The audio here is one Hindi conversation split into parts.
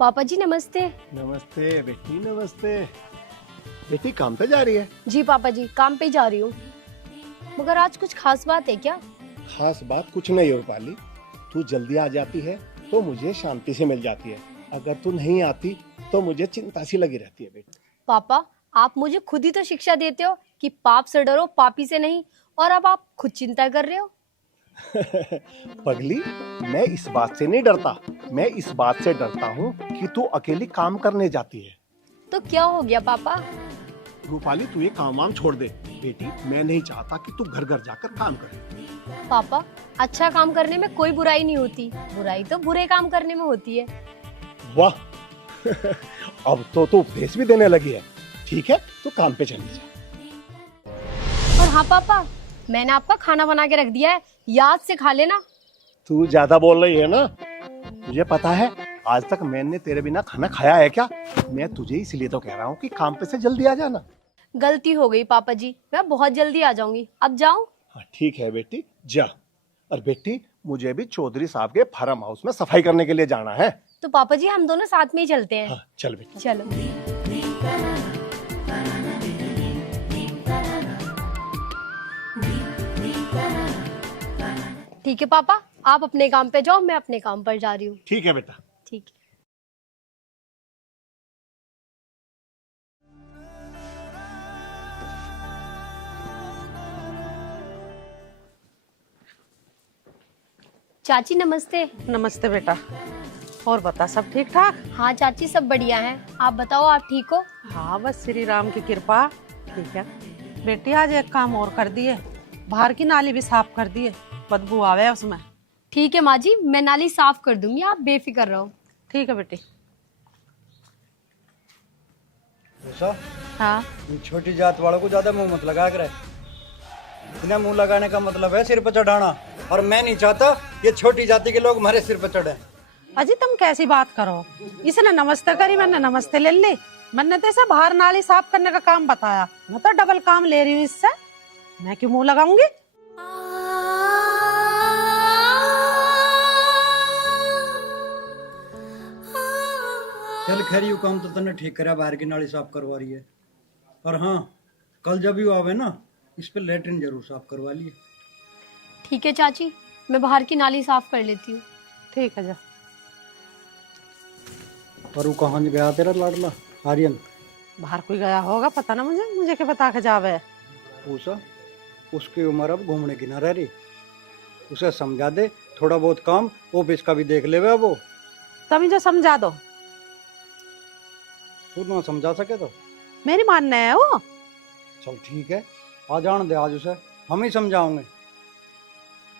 पापा जी नमस्ते। नमस्ते बेटी, नमस्ते। बेटी काम पे जा रही है? जी पापा जी काम पे जा रही हूँ। मगर आज कुछ खास बात है क्या? खास बात कुछ नहीं हो पाली। तू जल्दी आ जाती है तो मुझे शांति से मिल जाती है। अगर तू नहीं आती तो मुझे चिंता सी लगी रहती है बेटी। पापा आप मुझे खुद ही तो शिक्षा देते हो कि पाप से डरो पापी से नहीं, और अब आप खुद चिंता कर रहे हो। पगली, मैं इस बात से नहीं डरता। मैं इस बात से डरता हूँ कि तू अकेली काम करने जाती है। तो क्या हो गया पापा? रूपाली, तू ये काम वाम छोड़ दे बेटी। मैं नहीं चाहता कि तू घर घर जाकर काम करे। पापा अच्छा काम करने में कोई बुराई नहीं होती, बुराई तो बुरे काम करने में होती है। वाह अब तो तू उपदेश भी देने लगी है। ठीक है, तू काम पे चली जा। और हाँ पापा, मैंने आपका खाना बना के रख दिया है, याद से खा लेना। तू ज्यादा बोल रही है ना। मुझे पता है आज तक मैंने तेरे बिना खाना खाया है क्या। मैं तुझे इसलिए तो कह रहा हूँ कि काम पे से जल्दी आ जाना। गलती हो गई पापा जी, मैं बहुत जल्दी आ जाऊंगी। अब जाऊं? हाँ ठीक है बेटी, जा। और बेटी, मुझे भी चौधरी साहब के फार्म हाउस में सफाई करने के लिए जाना है। तो पापा जी हम दोनों साथ में ही चलते हैं। हाँ चल बेटी। चलो। ठीक है पापा, आप अपने काम पे जाओ, मैं अपने काम पर जा रही हूँ। ठीक है बेटा। ठीक है। चाची नमस्ते। नमस्ते बेटा। और बता, सब ठीक ठाक? हाँ चाची सब बढ़िया है, आप बताओ आप ठीक हो? हाँ बस श्री राम की कृपा। ठीक है बेटी, आज एक काम और कर दिए, बाहर की नाली भी साफ कर दिए, बदबू आवे उसमें। ठीक है माँ जी, मैं नाली साफ कर दूंगी, आप बेफिक्र रहो। ठीक है बेटी। ऐसा हाँ इन छोटी जात वालों को ज्यादा मुंह मत लगा कर। इन्हें मुंह लगाने का मतलब है सिर पर चढ़ाना, और मैं नहीं चाहता ये छोटी जाति के लोग हमारे सिर पर चढ़े। अजी तुम कैसी बात करो, इसने नमस्ते करी, मैंने नमस्ते ले ली। मैंने तो इसे बाहर नाली साफ करने का काम बताया, मैं तो डबल काम ले रही हूँ इससे, मैं क्यों मुंह लगाऊंगी। चल खैर, यू काम तो तने ठीक करा, बाहर की नाली साफ करवा रही है। और हाँ, कल जब यू आवे ना, इस पे लेटरिन जरूर साफ करवा लिए। ठीक है चाची, मैं बाहर की नाली साफ कर लेती हूँ। ठीक है जा। और वो कहाँ गया तेरा लाडला आर्यन? बाहर कोई गया होगा, पता ना मुझे, मुझे क्या बता के जावे। उसा उसकी उम्र अब घूमने की ना रह रही। उसे समझा दे, थोड़ा बहुत काम ऑफिस का भी देख लेवे। वो तुम मुझे समझा दो। तू ना समझा सके तो मेरी मानना है वो। चल ठीक है, आ जान दे, आज उसे हम ही समझाओगे।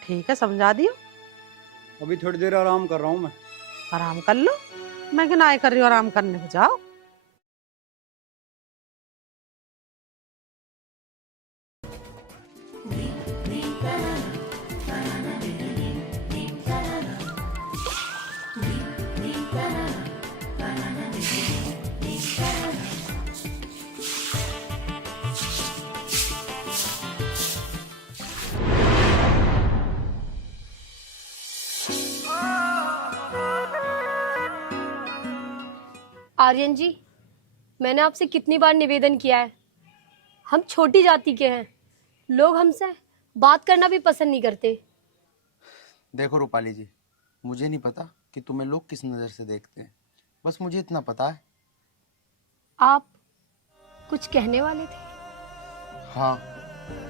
ठीक है समझा दियो। अभी थोड़ी देर आराम कर रहा हूँ मैं। आराम कर लो, मैं क्या ना कर रही हूँ, आराम करने को जाओ। आर्यन जी, मैंने आपसे कितनी बार निवेदन किया है, हम छोटी जाति के हैं, लोग हमसे बात करना भी पसंद नहीं करते। देखो रूपाली जी, मुझे नहीं पता कि तुम्हें लोग किस नज़र से देखते हैं, बस मुझे इतना पता है। आप कुछ कहने वाले थे? हाँ,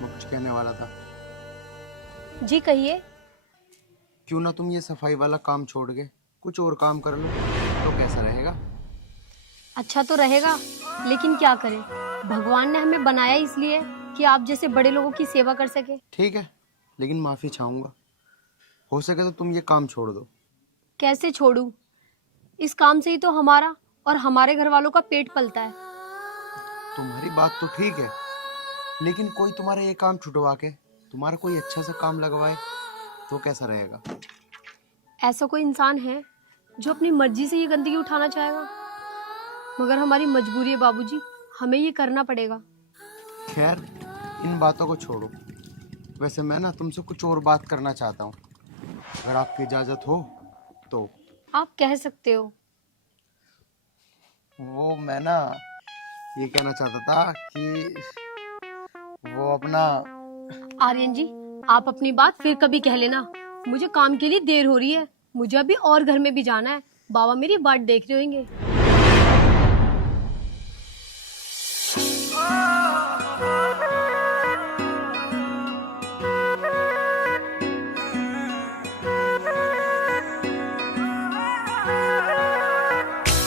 मैं कुछ कहने वाला था। जी कहिए। क्यों ना तुम ये सफाई वाला काम छोड़ के कुछ और काम कर लो, तो कैसा रहेगा? अच्छा तो रहेगा, लेकिन क्या करें, भगवान ने हमें बनाया इसलिए कि आप जैसे बड़े लोगों की सेवा कर सके। ठीक है, लेकिन माफ़ी चाहूँगा, हो सके तो तुम ये काम छोड़ दो। कैसे छोड़ूं? इस काम से ही तो हमारा और हमारे घर वालों का पेट पलता है। तुम्हारी बात तो ठीक है, लेकिन कोई तुम्हारा ये काम छुटवा के तुम्हारा कोई अच्छा सा काम लगवाए तो कैसा रहेगा? ऐसा कोई इंसान है जो अपनी मर्जी से ये गंदगी उठाना चाहेगा? मगर हमारी मजबूरी है बाबूजी, हमें ये करना पड़ेगा। खैर, इन बातों को छोड़ो। वैसे मैं ना तुमसे कुछ और बात करना चाहता हूँ, अगर आपकी इजाज़त हो तो। आप कह सकते हो। वो मैं ना ये कहना चाहता था कि वो अपना आर्यन जी, आप अपनी बात फिर कभी कह लेना। मुझे काम के लिए देर हो रही है, मुझे अभी और घर में भी जाना है। बाबा मेरी बाट देख रहे होंगे।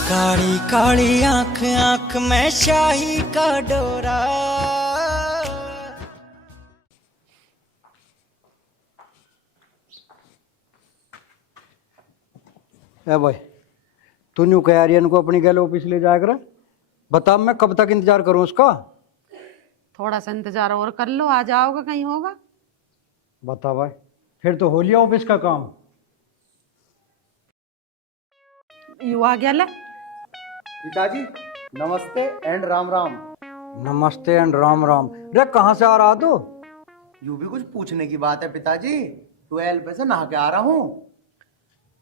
काली काली आंख आंख में शाही का डोरा। ए भाई, तू न्यू कह आर्यन को अपनी गैल ऑफिस ले जाया कर। बता मैं कब तक इंतजार करूं उसका? थोड़ा सा इंतजार और कर लो, आ जाओगे कहीं होगा। बता भाई, फिर तो हो लिया ऑफिस का काम। यू आ गया ले। पिताजी नमस्ते एंड राम राम। नमस्ते एंड राम राम। रे कहाँ से आ रहा तू? यू भी कुछ पूछने की बात है पिताजी? 12 पे से नहा के आ रहा हूँ।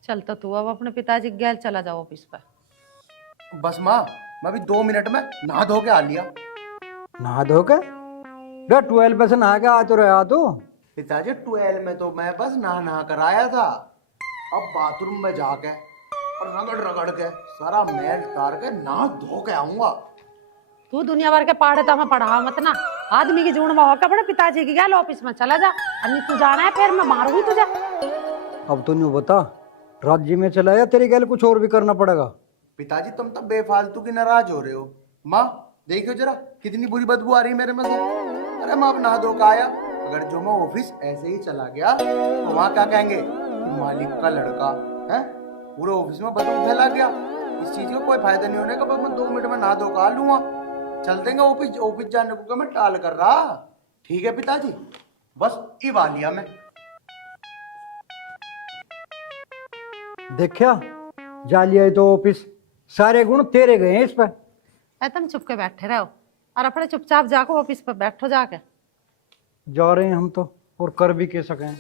चल तो तू अब अपने पिताजी के गैल चला जाओ ऑफिस पर। बस माँ, मैं अभी 2 मिनट में नहा धो के आ लिया। नहा धो के? रे 12 पे से नहा के आ तो रहा तू? पिताजी 12 में तो मैं बस नहा कर आया था। अब बाथरूम में जाके और रगड़ रगड़ के सारा मैल उतार के नहा धो के आऊंगा। तू दुनिया भर के पढ़े तो हमें पढ़ा मत ना। आदमी की जून में होकर अपने पिताजी की गैल ऑफिस में चला जा। अन्य तू जाना है फिर मैं मारूंगी तुझे। अब तो न्यू बता, राज्य में चला या तेरी गैल कुछ और भी करना पड़ेगा? पिताजी तुम तो बेफालतू की नाराज हो रहे हो। माँ देखियो जरा कितनी बुरी बदबू आ रही है मेरे में से। अरे मैं अब नहा धो के आया, अगर जो मैं ऑफिस ऐसे ही चला गया तो वहाँ क्या कहेंगे? मालिक का लड़का है पूरे ऑफिस में बदबू फैला गया। इस चीज का कोई फायदा नहीं होने का। बस मैं 2 मिनट में नहा धो के आ लूंगा। चल देंगे ऑफिस। ऑफिस जाने को मैं टाल कर रहा। ठीक है पिताजी, बस इब आ लिया मैं। देखा जा लिया तो ऑफिस, सारे गुण तेरे गए हैं इस पर। तुम चुप के बैठे रहो और अपने चुपचाप जाको ऑफिस पर बैठो जाके। जा रहे हैं हम तो, और कर भी के सकें।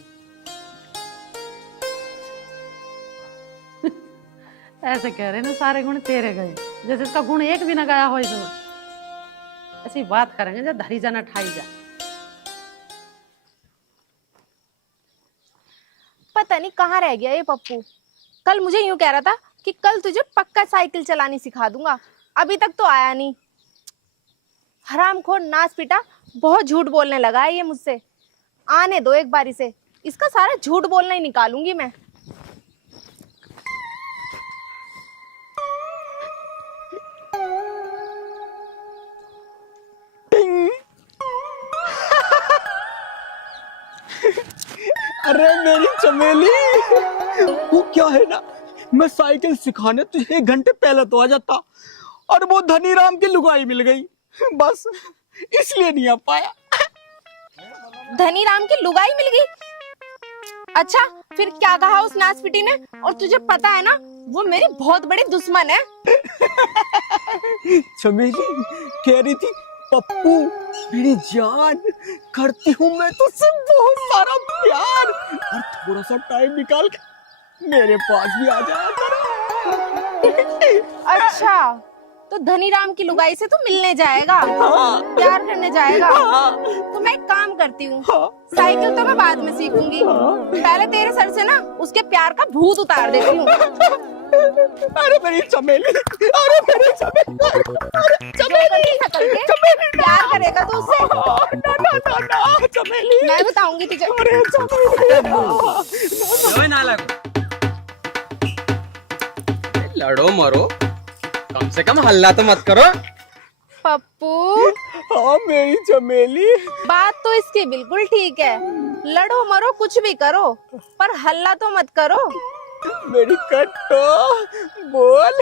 ऐसे कह रहे ना सारे गुण तेरे गए, जैसे इसका गुण एक भी ना गया हो। तो ऐसी बात करेंगे जो धरी जा न ठाई जा। पता नहीं कहाँ रह गया ये पप्पू। कल मुझे यूं कह रहा था कि कल तुझे पक्का साइकिल चलानी सिखा दूंगा, अभी तक तो आया नहीं। हरामखोर नाच पिटा बहुत झूठ बोलने लगा है ये मुझसे। आने दो एक बारी से, इसका सारा झूठ बोलना ही निकालूंगी मैं। अरे मेरी चमेली, वो क्या है ना, मैं साइकिल सिखाने तुझे 1 घंटे पहले तो आ जाता, और वो धनीराम की लुगाई मिल गई, बस इसलिए नहीं आ पाया। धनीराम की लुगाई मिल गई? अच्छा फिर क्या कहा उस नाचपिटी ने? और तुझे पता है ना वो मेरी बहुत बड़ी दुश्मन है। चमेली कह रही थी पप्पू मेरी जान, करती हूँ मैं तुझसे बहुत सारा प्यार, और थोड़ा सा टाइम निकाल के मेरे पास भी आ जाया करो। अच्छा तो धनीराम की लुगाई से तू मिलने जाएगा? हाँ। प्यार करने जाएगा? हाँ। तो मैं एक काम करती हूँ, हाँ। साइकिल तो मैं बाद में सीखूंगी, पहले तेरे सर से ना उसके प्यार का भूत उतार देती हूँ। अरे मेरी चमेली, अरे मेरी चमेली, चमेली के प्यार करेगा तू उससे? ना ना ना ना चमेली, मैं बताऊंगी तुझे। अरे लड़ो मरो, कम से कम हल्ला तो मत करो। पप्पू हाँ मेरी चमेली, बात तो इसकी बिल्कुल ठीक है, लड़ो मरो कुछ भी करो पर हल्ला तो मत करो। मेरी कट्टो बोल,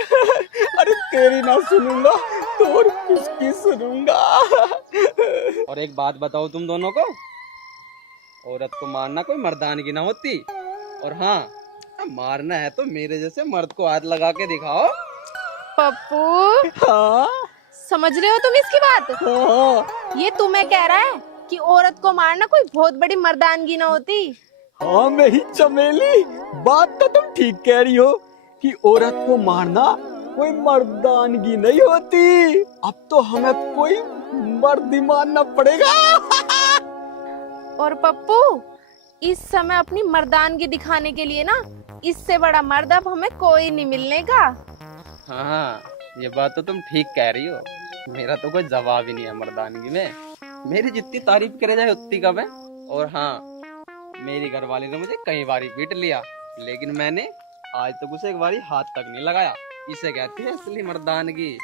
अरे तेरी ना सुनूंगा तो और किसकी सुनूंगा। और एक बात बताओ तुम दोनों को, औरत को मारना कोई मर्दानगी ना होती, और हाँ मारना है तो मेरे जैसे मर्द को हाथ लगा के दिखाओ। पप्पू हाँ समझ रहे हो तुम इसकी बात? हाँ ये तुम्हें कह रहा है कि औरत को मारना कोई बहुत बड़ी मर्दानगी ना होती? हाँ मेरी चमेली, बात तो तुम ठीक कह रही हो कि औरत को मारना कोई मर्दानगी नहीं होती। अब तो हमें कोई मर्द ही मानना पड़ेगा। और पप्पू, इस समय अपनी मर्दानगी दिखाने के लिए ना इससे बड़ा मर्द अब हमें कोई नहीं मिलने का। हाँ, ये बात तो तुम ठीक कह रही हो। मेरा तो कोई जवाब ही नहीं है मर्दानगी में। मेरी जितनी तारीफ करे जाए उतनी कम है। और हाँ, मेरी घरवाली ने मुझे कई बारी पीट लिया, लेकिन मैंने आज तक उसे एक बारी हाथ तक नहीं लगाया। इसे कहती है असली मर्दानगी।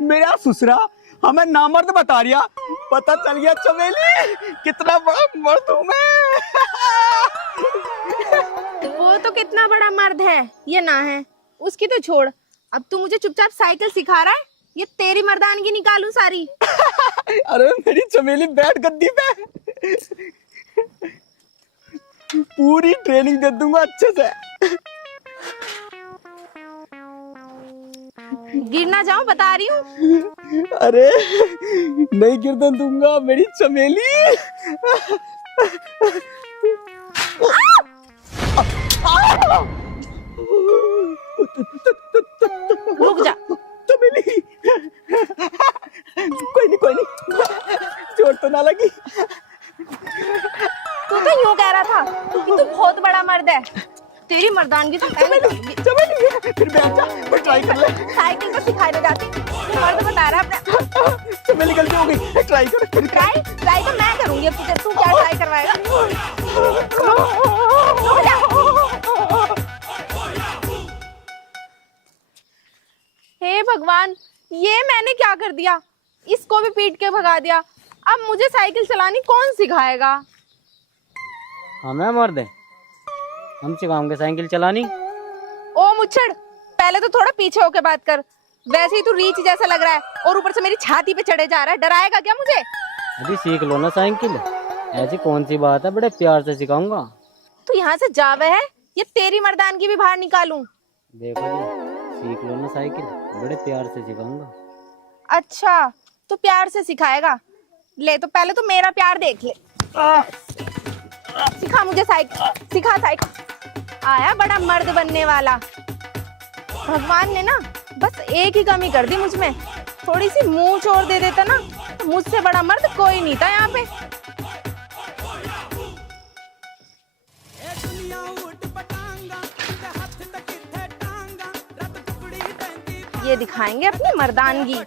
मेरा ससुरा हमें नामर्द बता रिया। पता चल गया चमेली कितना बड़ा मर्द हूँ मैं। वो तो कितना बड़ा मर्द है ये ना है, उसकी तो छोड़। अब तू मुझे चुपचाप साइकिल सिखा रहा है, ये तेरी मर्दानगी निकालूं सारी। अरे मेरी चमेली बैठ गद्दी पे, पूरी ट्रेनिंग दे दूंगा अच्छे से। गिर ना जाऊं, बता रही हूँ। अरे नहीं गिरने दूंगा मेरी चमेली। रुक जा। चमेली कोई नहीं चोट तो ना लगी। तू तो यूं कह रहा था कि तू बहुत बड़ा मर्द है, तेरी मर्दानगी तो मैं निकालूंगी। चमेली फिर बैठ जा, मैं ट्राई कर ले। साइकिल तो सिखाने जाती, तू मर्द बता रहा है अपने। चमेली गलती हो गई, ट्राई कर। ट्राई तो मैं करूंगी अब तुझे, तू क्या ट्राई करवाएगा। रुक जा। हे भगवान, ये मैंने क्या कर दिया, इसको भी पीट के भगा दिया। अब मुझे साइकिल चलानी कौन सिखाएगा। हमें मर्द है, हम सिखाएंगे साइकिल चलानी। ओ मुच्छड़, पहले तो थोड़ा पीछे होके बात कर। वैसे ही तू रीच जैसा लग रहा है और ऊपर से मेरी छाती पे चढ़े जा रहा है। डराएगा क्या मुझे? अरे सीख लो ना साइकिल, ऐसी कौन सी बात है, बड़े प्यार से सिखाऊंगा। तू यहाँ से जावे है, ये तेरी मर्दानगी भी बाहर निकालूं। देखो जी, सीख लो ना साइकिल, बड़े प्यार से सिखाऊंगा। अच्छा, तो प्यार से सिखाएगा। ले तो पहले तो मेरा प्यार देख ले। सिखा मुझे साइकिल, सिखा साइकिल। आया बड़ा मर्द बनने वाला। भगवान ने ना बस एक ही कमी कर दी मुझ में, थोड़ी सी मुंह चोर दे देता ना, तो मुझसे बड़ा मर्द कोई नहीं था यहाँ पे। ये दिखाएंगे अपनी मर्दानगी।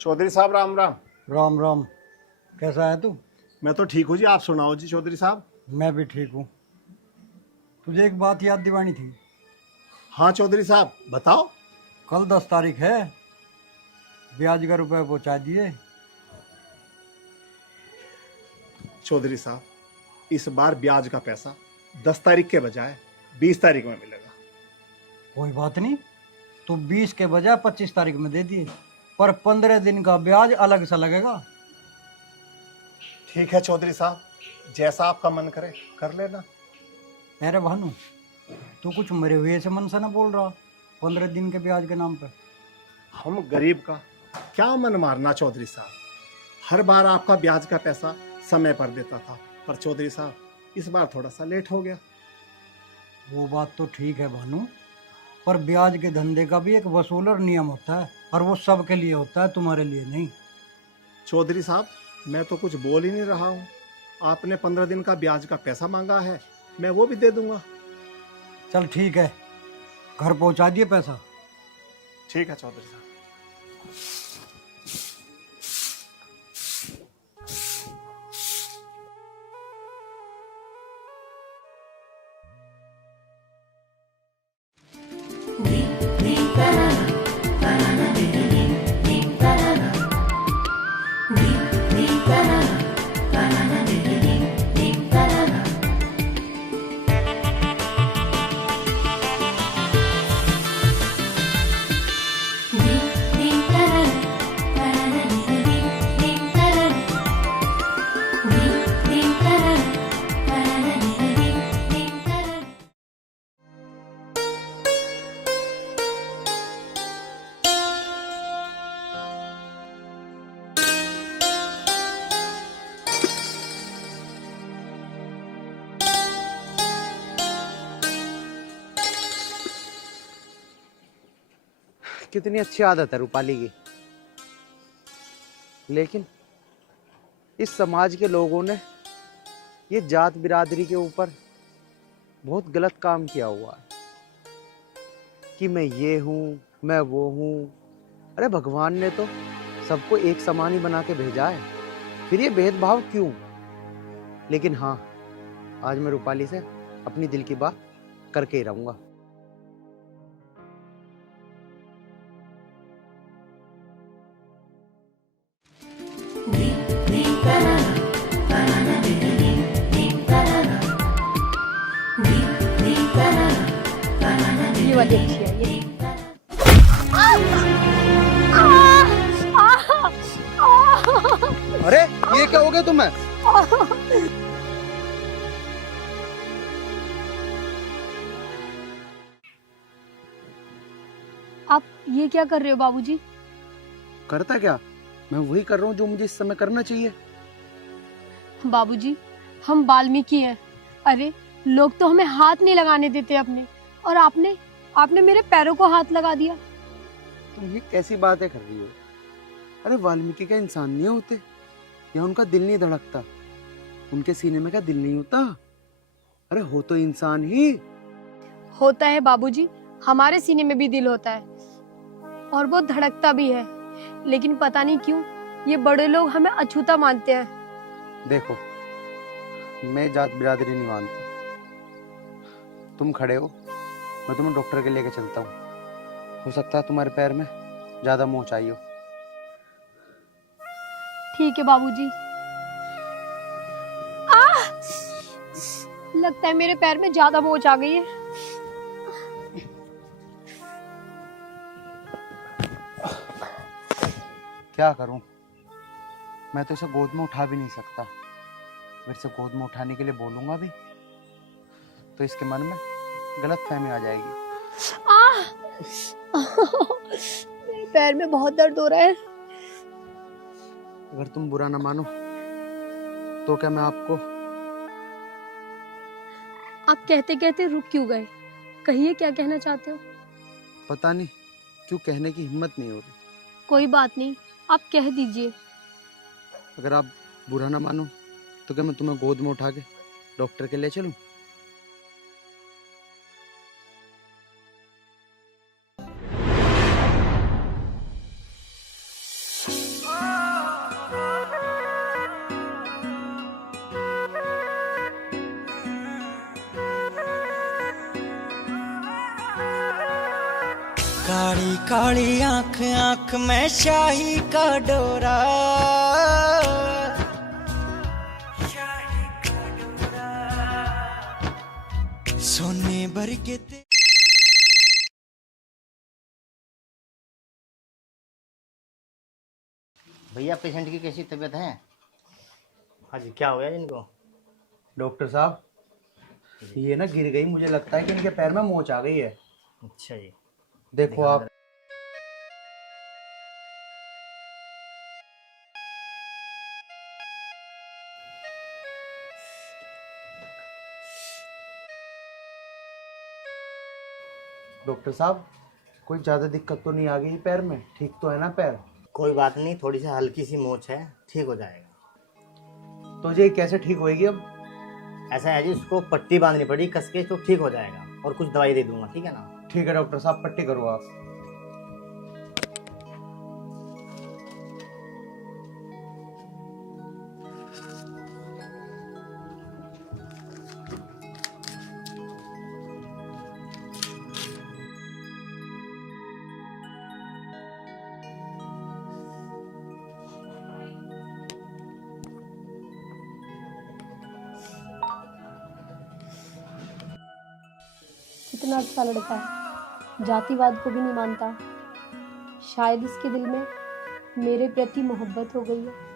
चौधरी साहब राम राम। राम राम। कैसा है तू? मैं तो ठीक हूँ जी, आप सुनाओ जी चौधरी साहब। मैं भी ठीक हूँ। तुझे एक बात याद दिलानी थी। हाँ चौधरी साहब बताओ। कल 10 तारीख है, ब्याज का रुपए पहुँचा दिए। चौधरी साहब, इस बार ब्याज का पैसा 10 तारीख के बजाय 20 तारीख में मिलेगा। कोई बात नहीं, तू 20 के बजाय 25 तारीख में दे दिए, पर 15 दिन का ब्याज अलग से लगेगा। ठीक है चौधरी साहब, जैसा आपका मन करे कर लेना। अरे भानु, तू कुछ मरे हुए से मन से ना बोल रहा, 15 दिन के ब्याज के नाम पे। हम गरीब का क्या मन मारना चौधरी साहब, हर बार आपका ब्याज का पैसा समय पर देता था, पर चौधरी साहब इस बार थोड़ा सा लेट हो गया। वो बात तो ठीक है भानु, पर ब्याज के धंधे का भी एक वसूलर नियम होता है, और वो सबके लिए होता है, तुम्हारे लिए नहीं। चौधरी साहब मैं तो कुछ बोल ही नहीं रहा हूँ, आपने 15 दिन का ब्याज का पैसा मांगा है, मैं वो भी दे दूंगा। चल ठीक है, घर पहुंचा दिए पैसा। ठीक है चौधरी साहब। कितनी अच्छी आदत है रूपाली की, लेकिन इस समाज के लोगों ने ये जात बिरादरी के ऊपर बहुत गलत काम किया हुआ है कि मैं ये हूँ, मैं वो हूँ। अरे भगवान ने तो सबको एक समान ही बना के भेजा है, फिर ये भेदभाव क्यों? लेकिन हाँ, आज मैं रूपाली से अपनी दिल की बात करके ही रहूंगा। ये वाली अच्छी है ये। अरे ये क्या हो गया तुम्हें? आप ये क्या कर रहे हो बाबूजी? करता क्या? मैं वही कर रहा हूँ जो मुझे इस समय करना चाहिए। बाबूजी, हम वाल्मीकि हैं। अरे लोग तो हमें हाथ नहीं लगाने देते अपने, और आपने मेरे पैरों को हाथ लगा दिया। तुम ये कैसी बातें कर रही हो? अरे वाल्मीकि क्या इंसान नहीं होते, या उनका दिल नहीं धड़कता? उनके सीने में क्या दिल नहीं होता? अरे हो तो इंसान ही। होता है बाबूजी, हमारे सीने में भी दिल होता है और वो धड़कता भी है, लेकिन पता नहीं क्यों ये बड़े लोग हमें अछूता मानते हैं। देखो, मैं जात बिरादरी नहीं मानता। तुम खड़े हो, मैं तुम्हें डॉक्टर के लेके चलता हूँ। हो सकता है तुम्हारे पैर में ज्यादा मोच आई हो। ठीक है बाबूजी। लगता है मेरे पैर में ज्यादा मोच आ गई है। क्या करूं? मैं तो इसे गोद में उठा भी नहीं सकता। फिर से गोद में उठाने के लिए बोलूंगा भी तो इसके मन में गलत फहमी आ जाएगी। मेरे पैर में बहुत दर्द हो रहा है। अगर तुम बुरा ना मानो तो क्या मैं आपको... आप कहते कहते रुक क्यों गए? कहिए क्या कहना चाहते हो। पता नहीं क्यों कहने की हिम्मत नहीं हो रही। कोई बात नहीं, आप कह दीजिए। अगर आप बुरा ना मानो तो क्या मैं तुम्हें गोद में उठा के डॉक्टर के ले चलूं? काली काली आंख आंख में शाही का डोरा, सोने भर के भैया पेशेंट की कैसी तबीयत है? हाँ जी, क्या हो गया इनको? डॉक्टर साहब, ये ना गिर गई, मुझे लगता है कि इनके पैर में मोच आ गई है। अच्छा जी, देखो आप। डॉक्टर साहब, कोई ज्यादा दिक्कत तो नहीं आ गई पैर में? ठीक तो है ना पैर? कोई बात नहीं, थोड़ी सी हल्की सी मोच है, ठीक हो जाएगा। तो ये कैसे ठीक होएगी अब? ऐसा है जी, उसको पट्टी बांधनी पड़ी कस के, तो ठीक हो जाएगा, और कुछ दवाई दे दूंगा, ठीक है ना? ठीक है डॉक्टर साहब, पट्टी करो आप। कितना अच्छा लड़का है, जातिवाद को भी नहीं मानता। शायद इसके दिल में मेरे प्रति मोहब्बत हो गई है।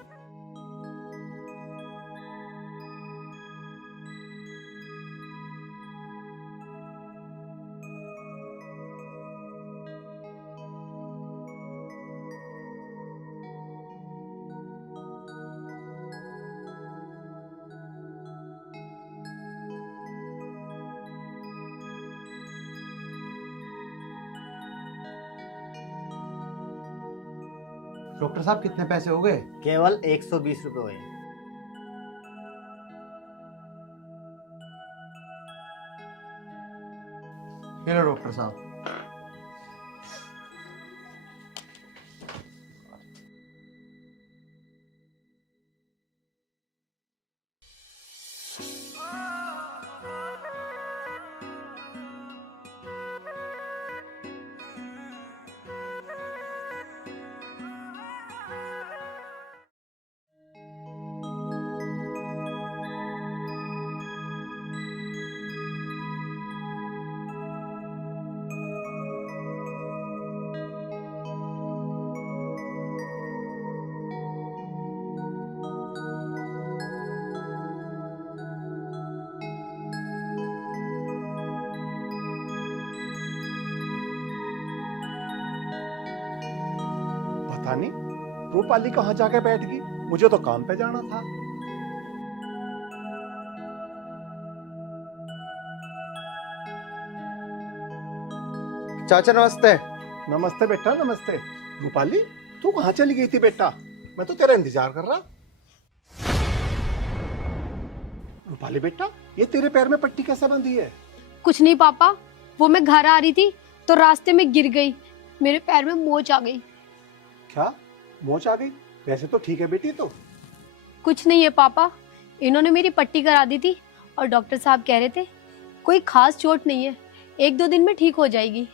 डॉक्टर साहब कितने पैसे हो गए? केवल 120 रुपये हुए। ये लो डॉक्टर साहब। पता नहीं रूपाली कहाँ जाके बैठ गई, मुझे तो काम पे जाना था। चाचा नमस्ते। नमस्ते बेटा, नमस्ते। रूपाली तू कहाँ चली गई थी बेटा? मैं तो तेरा इंतजार कर रहा। रूपाली बेटा, ये तेरे पैर में पट्टी कैसे बंधी है? कुछ नहीं पापा, वो मैं घर आ रही थी तो रास्ते में गिर गई, मेरे पैर में मोच आ गई। क्या मोच आ गई? वैसे तो ठीक है बेटी। तो कुछ नहीं है पापा, इन्होंने मेरी पट्टी करा दी थी और डॉक्टर साहब कह रहे थे कोई खास चोट नहीं है, 1-2 दिन में ठीक हो जाएगी।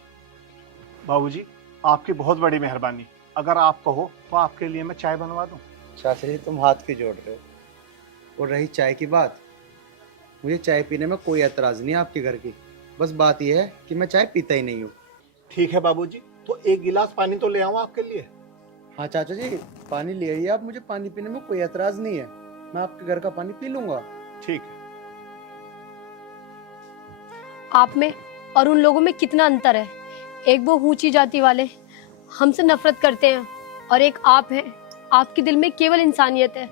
बाबूजी आपकी बहुत बड़ी मेहरबानी। अगर आप कहो तो आपके लिए मैं चाय बनवा दूं। चाचा जी तुम हाथ क्यों जोड़ रहे हो? और रही चाय की बात, मुझे चाय पीने में कोई एतराज नहीं है आपके घर की। बस बात यह है कि मैं चाय पीता ही नहीं हूँ। ठीक है बाबूजी, तो 1 गिलास पानी तो ले आऊं आपके लिए? हाँ चाचा जी, पानी ले आइए आप, मुझे पानी पीने में कोई एतराज नहीं है। मैं आपके घर का पानी पी लूंगा। ठीक है। आप में और उन लोगों में कितना अंतर है। एक वो ऊंची जाति वाले हमसे नफरत करते हैं और एक आप हैं, आपके दिल में केवल इंसानियत है।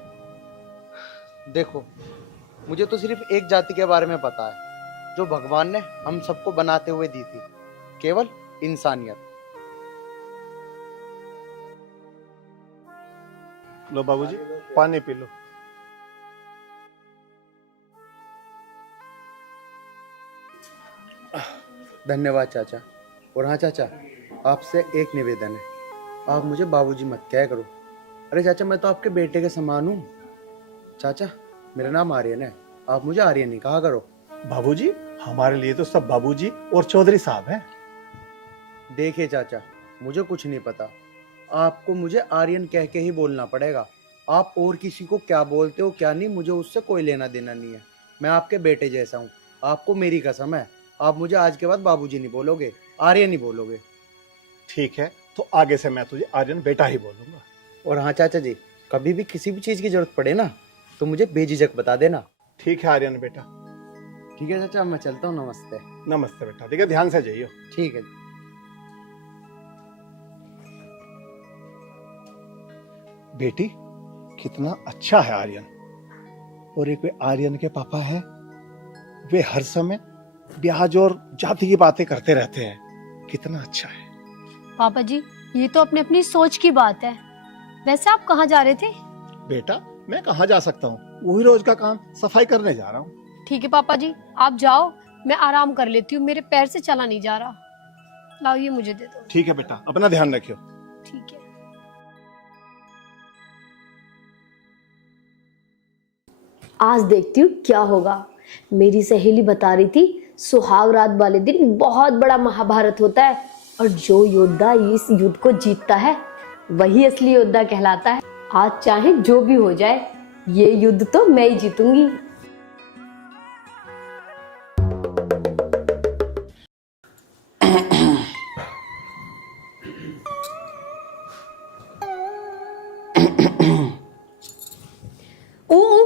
देखो, मुझे तो सिर्फ एक जाति के बारे में पता है जो भगवान ने हम सबको बनाते हुए दी थी, केवल इंसानियत। लो बाबूजी पानी पी लो। धन्यवाद चाचा। और हाँ चाचा, आपसे एक निवेदन है, आप मुझे बाबूजी मत क्या करो। अरे चाचा, मैं तो आपके बेटे के समान हूँ। चाचा मेरा नाम आर्यन है, आप मुझे आर्यन नहीं कहा करो। बाबूजी हमारे लिए तो सब बाबूजी और चौधरी साहब हैं। देखिए चाचा, मुझे कुछ नहीं पता, आपको मुझे आर्यन कह के ही बोलना पड़ेगा। आप और किसी को क्या बोलते हो क्या नहीं, मुझे उससे कोई लेना देना नहीं है। मैं आपके बेटे जैसा हूँ, आपको मेरी कसम है। आप मुझे आज के बाद बाबूजी नहीं बोलोगे, आर्यन नहीं बोलोगे। ठीक है, तो आगे से मैं तुझे आर्यन बेटा ही बोलूंगा। और हाँ चाचा जी, कभी भी किसी भी चीज की जरूरत पड़े ना तो मुझे बेझिझक बता देना। ठीक है आर्यन बेटा। ठीक है चाचा, मैं चलता हूँ। नमस्ते। नमस्ते बेटा, ठीक है, ध्यान से जाइयो। ठीक है। बेटी कितना अच्छा है आर्यन। और एक वे आर्यन के पापा है, वे हर समय ब्याज और जाति की बातें करते रहते हैं। कितना अच्छा है। पापा जी, ये तो अपनी अपनी सोच की बात है। वैसे आप कहाँ जा रहे थे? बेटा मैं कहाँ जा सकता हूँ, वही रोज का काम, सफाई करने जा रहा हूँ। ठीक है पापा जी, आप जाओ, मैं आराम कर लेती हूँ, मेरे पैर से चला नहीं जा रहा। लाओ ये मुझे दे दो। ठीक है बेटा, अपना ध्यान रखियो। ठीक है। आज देखती हूँ क्या होगा। मेरी सहेली बता रही थी सुहाग रात वाले दिन बहुत बड़ा महाभारत होता है और जो योद्धा इस युद्ध को जीतता है वही असली योद्धा कहलाता है। आज चाहे जो भी हो जाए, ये युद्ध तो मैं ही जीतूंगी।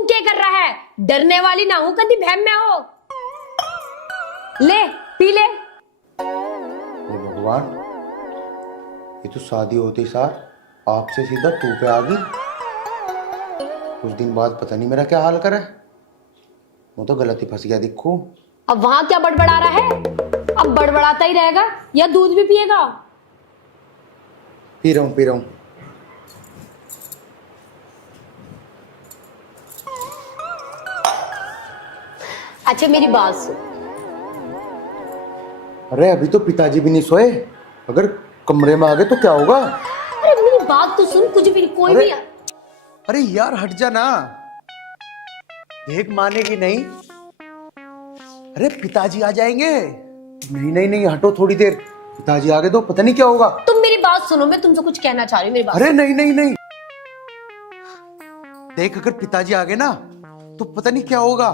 क्या कर रहा है? डरने वाली ना हूं, कभी भैम में हो। ले पी ले। हे भगवान, ये तो शादी होती सार आपसे सीधा तू पे आ गई। कुछ दिन बाद पता नहीं मेरा क्या हाल करे। वो तो गलती फंस गया दिखू। अब वहां क्या बड़बड़ा रहा है? अब बड़बड़ाता ही रहेगा या दूध भी पिएगा? पी रहा हूँ, पी रहा हूँ। अच्छा मेरी बात सुन। अरे अभी तो पिताजी भी नहीं सोए, अगर कमरे में आ गए तो क्या होगा? अरे मेरी बात तो सुन, कुछ भी कोई भी। अरे यार हट जा ना, देख मानेगी नहीं। अरे पिताजी आ जाएंगे। नहीं नहीं नहीं, हटो थोड़ी देर, पिताजी आ गए तो पता नहीं क्या होगा। तुम मेरी बात सुनो, मैं तुमसे कुछ कहना चाह रही हूँ, मेरी बात। अरे नहीं नहीं नहीं, देख अगर पिताजी आ गए ना तो पता नहीं क्या होगा।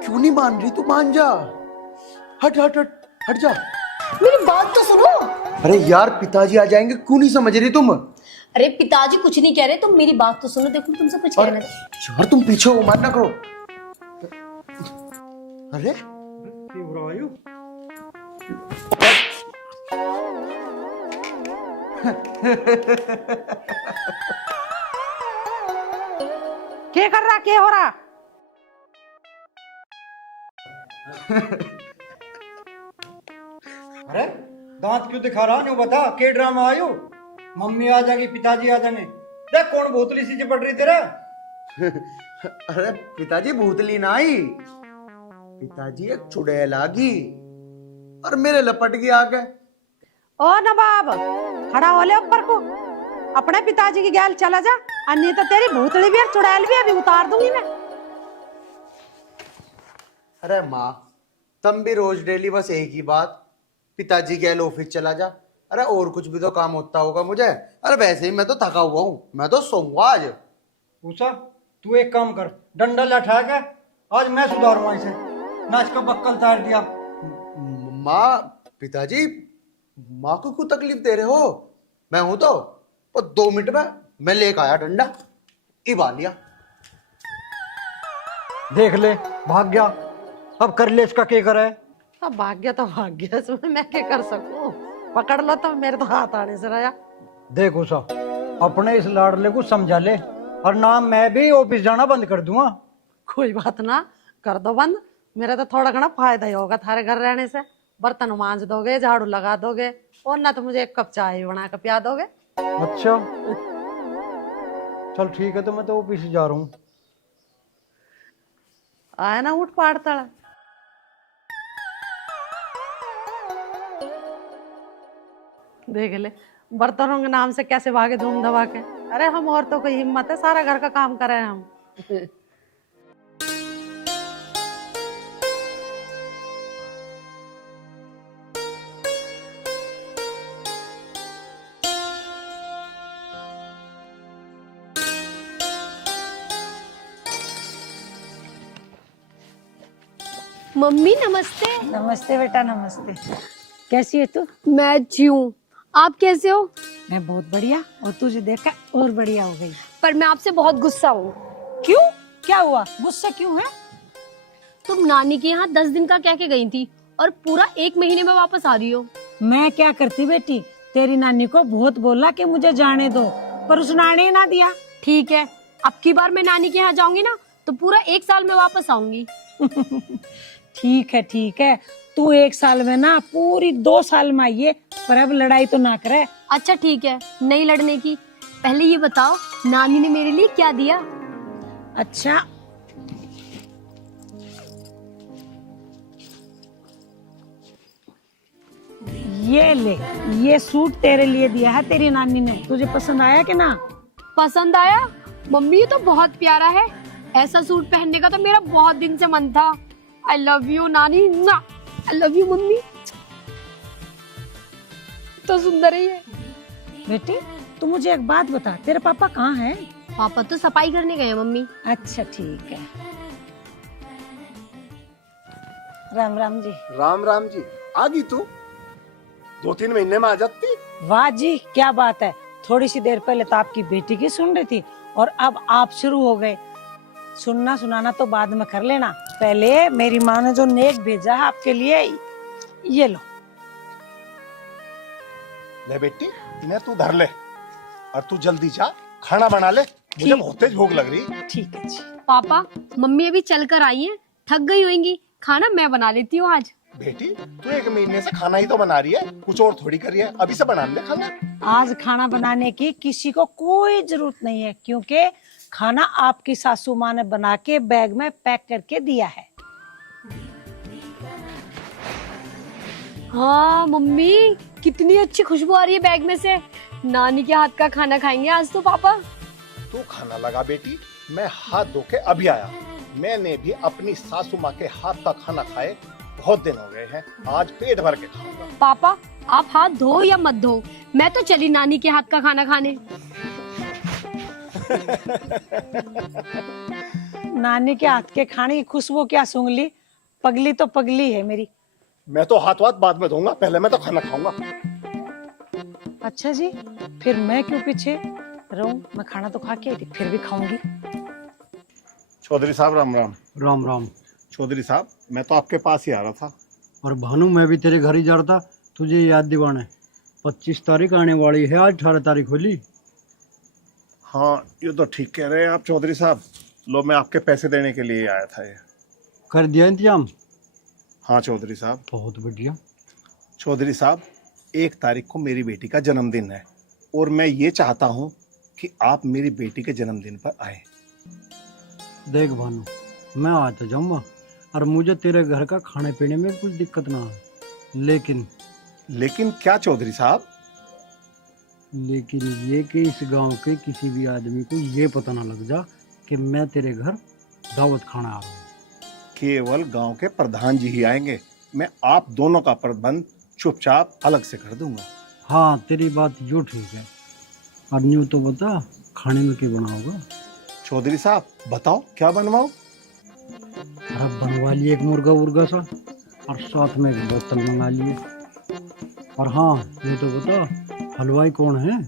क्यों नहीं मान रही? तू मान जा। हट हट हट हट जा। मेरी बात तो सुनो। अरे यार पिताजी आ जाएंगे, क्यों नहीं समझ रही तुम? अरे पिताजी कुछ नहीं कह रहे, तुम मेरी बात तो सुनो। देखो तुमसे कुछ कहना यार तुम पीछे हो, मान ना करो। अरे क्या कर रहा, क्या हो रहा? अरे दांत क्यों दिखा रहा है? बता के ड्रामा आयो। मम्मी आ जाएगी, पिताजी आ जाएंगे। देख कौन बोतली सी चिपट रही तेरा। अरे पिताजी भूतली ना आई, पिताजी एक चुड़ैल आ गई और मेरे लपट गई आके। ओ नवाब, खड़ा हो ले ऊपर को, अपने पिताजी की गैल चला जा, अन्य तो तेरी भूतड़ी भी और चुड़ैल भी अभी उतार दूंगी मैं। अरे माँ, तुम भी रोज डेली बस एक ही बात, पिताजी गैल ऑफिस चला जा। अरे और कुछ भी तो काम होता होगा मुझे। अरे वैसे ही मैं तो थका हुआ हूँ, मैं तो सोऊंगा आज। उषा तू एक काम कर, डंडा लठा के आज मैं सुधारूंगा इसे। नाच का बक्कल तार दिया। माँ, पिताजी माँ को क्यों तकलीफ दे रहे हो? मैं हूं तो 2 मिनट में मैं लेकर आया डंडा, इबा लिया। देख ले भाग गया, अब कर ले इसका क्या करे। अब भाग्य तो भाग्य, इसमें मैं क्या कर सकूं? पकड़ लो तो मेरे तो हाथ आने से रहा। देख उषा, अपने इस लाडले को समझा ले, और ना मैं भी ऑफिस जाना बंद कर दूंगा। कोई बात ना, कर दो बंद। मेरा तो थोड़ा घना फायदा ही होगा थारे घर रहने से। बर्तन मांज दोगे, झाड़ू लगा दोगे, और ना तो मुझे एक कप चाय बना कर पिया दोगे। अच्छा चल ठीक है, तो मैं तो ऑफिस जा रहा हूँ। आया ना उठ पाड़ तड़ा। देख ले बर्तनों के नाम से कैसे भागे धूम धमा के। अरे हम औरतों को हिम्मत है, सारा घर का काम कर रहे हैं हम। मम्मी नमस्ते। नमस्ते बेटा, नमस्ते। कैसी है तू? मैं अच्छी हूँ, आप कैसे हो? मैं बहुत बढ़िया, और तुझे देखा और बढ़िया हो गई। पर मैं आपसे बहुत गुस्सा हूँ। क्यों? क्या हुआ? गुस्सा क्यों है? तुम नानी के यहाँ 10 दिन का कह के गई थी और पूरा 1 महीने में वापस आ रही हो। मैं क्या करती बेटी, तेरी नानी को बहुत बोला कि मुझे जाने दो, पर उसने आने ही ना दिया। ठीक है, अब की बार मैं नानी के यहाँ जाऊंगी ना तो पूरा 1 साल में वापस आऊंगी। ठीक है ठीक है, तू 1 साल में ना पूरी 2 साल में आइए, पर अब लड़ाई तो ना करे। अच्छा ठीक है, नहीं लड़ने की। पहले ये बताओ नानी ने मेरे लिए क्या दिया? अच्छा, ये ले, ये सूट तेरे लिए दिया है तेरी नानी ने। तुझे पसंद आया कि ना? पसंद आया? मम्मी ये तो बहुत प्यारा है। ऐसा सूट पहनने का तो मेरा बहुत दिन से मन था। आई लव यू नानी, आई लव यू मम्मी। तो सुंदर है ये। बेटी तू मुझे एक बात बता, तेरे पापा कहाँ हैं? पापा तो सफाई करने गए हैं मम्मी। अच्छा ठीक है। राम राम जी। राम राम जी। आ गई तू? 2-3 महीने में आ जाती। वाह जी, क्या बात है। थोड़ी सी देर पहले तो आपकी बेटी की सुन रही थी और अब आप शुरू हो गए। सुनना सुनाना तो बाद में कर लेना, पहले मेरी माँ ने जो नेक भेजा है आपके लिए, ये लो। ले बेटी, इन्हें तू धर ले और तू जल्दी जा, खाना बना ले, मुझे बहुत तेज भूख लग रही। ठीक है जी। पापा मम्मी अभी चल कर आई है, थक गई होंगी, खाना मैं बना लेती हूँ आज। बेटी तू 1 महीने से खाना ही तो बना रही है, कुछ और थोड़ी कर रही है, अभी से बना ले खाना। आज खाना बनाने की किसी को कोई जरूरत नहीं है, क्योंकि खाना आपकी सासू माँ ने बना के बैग में पैक करके दिया है। हाँ मम्मी, कितनी अच्छी खुशबू आ रही है बैग में से। नानी के हाथ का खाना खाएंगे आज तो पापा। तू खाना लगा बेटी, मैं हाथ धो के अभी आया। मैंने भी अपनी सासू माँ के हाथ का खाना खाए बहुत दिन हो गए हैं, आज पेट भर के खाऊंगा। पापा आप हाथ धो या मत धो, मैं तो चली नानी के हाथ का खाना खाने। नानी के हाथ के खाने की खुशबू क्या सूंघ ली, पगली तो पगली है मेरी। मैं तो हाथ वाथ बाद में धोऊंगा, पहले मैं तो खाना खाऊंगा। अच्छा जी, फिर मैं क्यों पीछे रहूं, मैं खाना तो खा के आई थी, फिर भी खाऊंगी। चौधरी साहब राम राम। राम राम। चौधरी साहब मैं तो आपके पास ही आ रहा था। और भानु मैं भी तेरे घर ही जा रहा था, तुझे याद दिवाने। 25 तारीख आने वाली है, आज 18 तारीख होली। हाँ ये तो ठीक कह रहे हैं आप चौधरी साहब। लो मैं आपके पैसे देने के लिए आया था ये। कर दिया इंतजाम? हाँ चौधरी साहब। बहुत बढ़िया। चौधरी साहब 1 तारीख को मेरी बेटी का जन्मदिन है और मैं ये चाहता हूँ कि आप मेरी बेटी के जन्मदिन पर आए। देख भानु, मैं आ तो जाऊंगा और मुझे तेरे घर का खाने पीने में कुछ दिक्कत ना है, लेकिन क्या चौधरी साहब? लेकिन ये कि इस गांव के किसी भी आदमी को ये पता ना लग जा कि मैं तेरे घर दावत खाना आ रहा हूँ। केवल गांव के प्रधान जी ही आएंगे, मैं आप दोनों का प्रबंध चुपचाप अलग से कर दूंगा। हाँ तेरी बात जो ठीक है। और न्यू तो बता, खाने में क्या बनाओगा? चौधरी साहब बताओ क्या बनवाओ? अरे बनवा लिए एक मुर्गा उर्गा सा और साथ में एक बोतल मंगा लिए। और हाँ ये तो बता, हलवाई कौन है?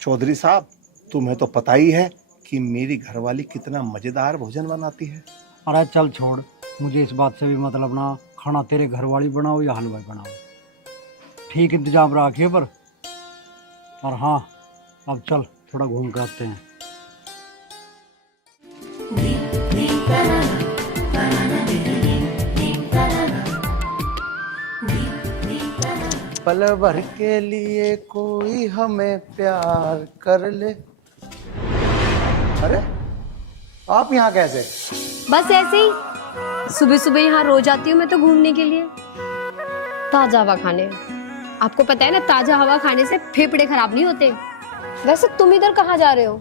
चौधरी साहब तुम्हें तो पता ही है कि मेरी घरवाली कितना मजेदार भोजन बनाती है। अरे चल छोड़, मुझे इस बात से भी मतलब ना, खाना तेरे घरवाली बनाओ या हलवाई बनाओ, ठीक इंतजाम रखिए पर। और हाँ अब चल थोड़ा घूम कर आते हैं। पल भर के लिए कोई हमें प्यार कर ले। अरे आप यहाँ कैसे? बस ऐसे ही, सुबह सुबह यहाँ रोज आती हूँ मैं तो घूमने के लिए, ताजा हवा खाने। आपको पता है ना, ताजा हवा खाने से फेफड़े खराब नहीं होते। वैसे तुम इधर कहाँ जा रहे हो?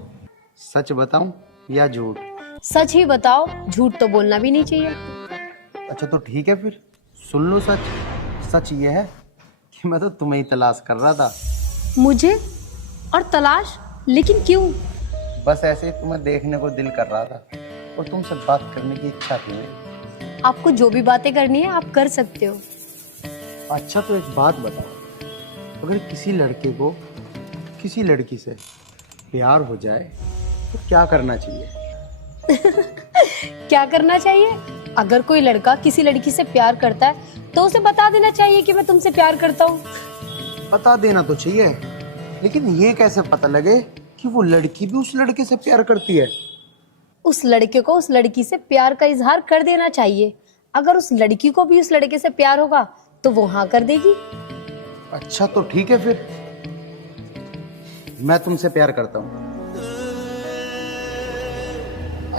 सच बताऊं या झूठ? सच ही बताओ, झूठ तो बोलना भी नहीं चाहिए। अच्छा तो ठीक है फिर सुन लो सच। सच ये है कि मैं तो तुम्हें ही तलाश कर रहा था। मुझे? और तलाश? लेकिन क्यों? बस ऐसे ही तुम्हें देखने को दिल कर रहा था और तुमसे बात करने की इच्छा थी। आपको जो भी बातें करनी है आप कर सकते हो। अच्छा तो एक बात बताओ, अगर किसी लड़के को किसी लड़की से प्यार हो जाए तो क्या करना चाहिए? क्या करना चाहिए? अगर कोई लड़का किसी लड़की से प्यार करता है तो उसे बता देना चाहिए कि मैं तुमसे प्यार करता हूँ। बता देना तो चाहिए, लेकिन ये कैसे पता लगे कि वो लड़की भी उस लड़के से प्यार करती है? उस लड़के को उस लड़की से प्यार का इजहार कर देना चाहिए। अगर उस लड़की को भी उस लड़के से प्यार होगा तो वो हाँ कर देगी। अच्छा तो ठीक है फिर, मैं तुमसे प्यार करता हूँ।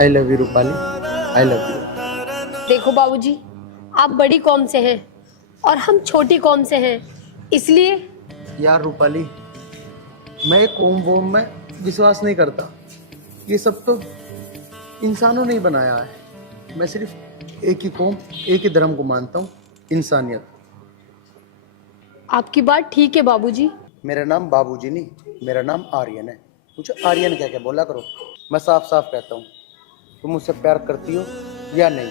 I love you Rupali, I love you. देखो बाबूजी, आप बड़ी कौम से हैं और हम छोटी कौम से हैं, इसलिए। यार रूपाली, मैं कौम वोम में विश्वास नहीं करता। ये सब तो इंसानों ने ही बनाया है। मैं सिर्फ एक ही कौम, एक ही धर्म को मानता हूँ, इंसानियत। आपकी बात ठीक है बाबूजी। मेरा नाम बाबूजी नहीं, मेरा नाम आर्यन है। मुझे आर्यन क्या क्या बोला करो। मैं साफ साफ कहता हूँ, तुम मुझसे प्यार करती हो या नहीं?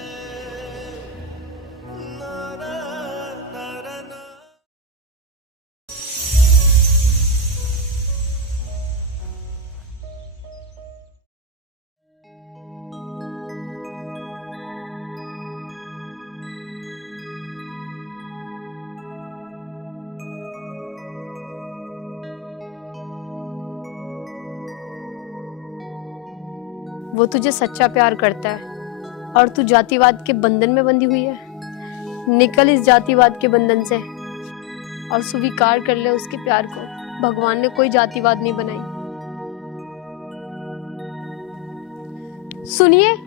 वो तुझे सच्चा प्यार करता है और तू जातिवाद के बंधन में बंधी हुई है। निकल इस जातिवाद के बंधन से और स्वीकार कर ले उसके प्यार को। भगवान ने कोई जातिवाद नहीं बनाई। सुनिए,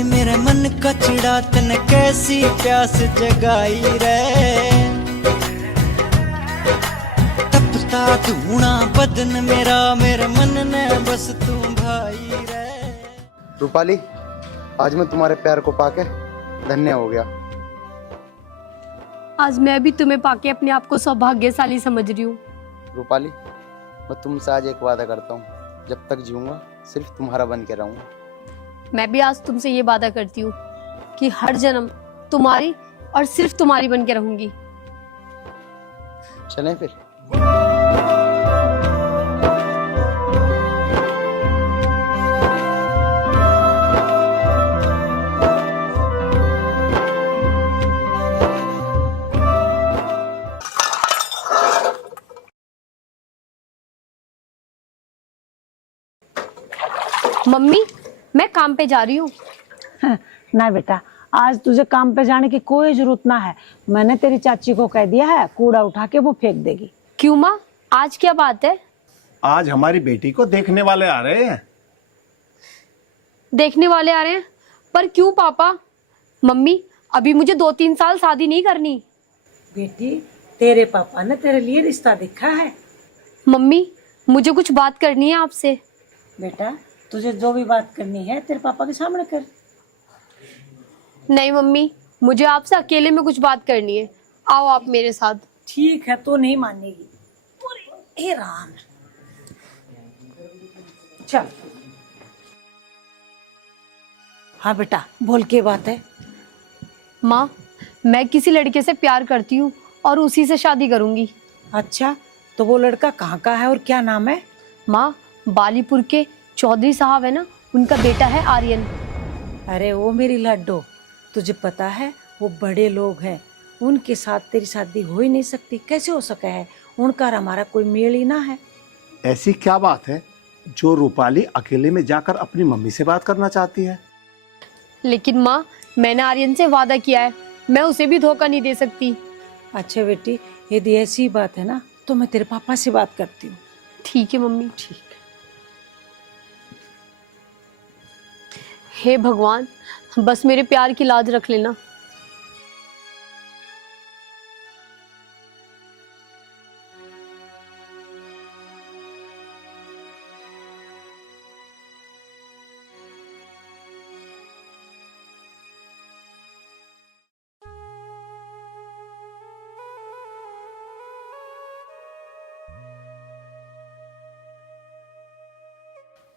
मेरे मन का चिड़ा तन कैसी प्यास जगाई रे, तपता धूना बदन मेरा, मेरे मन ने बस तू भाई रे। रूपाली, आज मैं तुम्हारे प्यार को पाके धन्य हो गया। आज मैं भी तुम्हें पाके अपने आप को सौभाग्यशाली समझ रही हूँ। रूपाली, मैं तुमसे आज एक वादा करता हूँ, जब तक जीऊंगा सिर्फ तुम्हारा बन के रहूंगा। मैं भी आज तुमसे ये वादा करती हूँ कि हर जन्म तुम्हारी और सिर्फ तुम्हारी बन के रहूंगी। चलें फिर। मम्मी, मैं काम पे जा रही हूँ। ना बेटा, आज तुझे काम पे जाने की कोई जरूरत ना है। मैंने तेरी चाची को कह दिया है, कूड़ा उठा के वो फेंक देगी। क्यों माँ, आज क्या बात है? आज हमारी बेटी को देखने वाले आ रहे हैं। देखने वाले आ रहे हैं? पर क्यों पापा? मम्मी, अभी मुझे 2-3 साल शादी नहीं करनी। बेटी, तेरे पापा ने तेरे लिए रिश्ता देखा है। मम्मी, मुझे कुछ बात करनी है आपसे। बेटा, तुझे जो भी बात करनी है तेरे पापा के सामने कर। नहीं मम्मी, मुझे आपसे अकेले में कुछ बात करनी है। आओ आप मेरे साथ। ठीक है, तो नहीं मानेगी। हे राम, चल। हाँ बेटा, बोल के बात है। माँ, मैं किसी लड़के से प्यार करती हूँ और उसी से शादी करूंगी। अच्छा, तो वो लड़का कहाँ का है और क्या नाम है? माँ, बालीपुर के चौधरी साहब है ना, उनका बेटा है आर्यन। अरे वो मेरी लड्डू, तुझे पता है वो बड़े लोग हैं, उनके साथ तेरी शादी हो ही नहीं सकती। कैसे हो सका है? उनका और हमारा कोई मेल ही ना है। ऐसी क्या बात है जो रूपाली अकेले में जाकर अपनी मम्मी से बात करना चाहती है? लेकिन माँ, मैंने आर्यन से वादा किया है, मैं उसे भी धोखा नहीं दे सकती। अच्छा बेटी, यदि ऐसी बात है ना तो मैं तेरे पापा से बात करती हूँ। ठीक है मम्मी। ठीक। हे भगवान, बस मेरे प्यार की लाज रख लेना।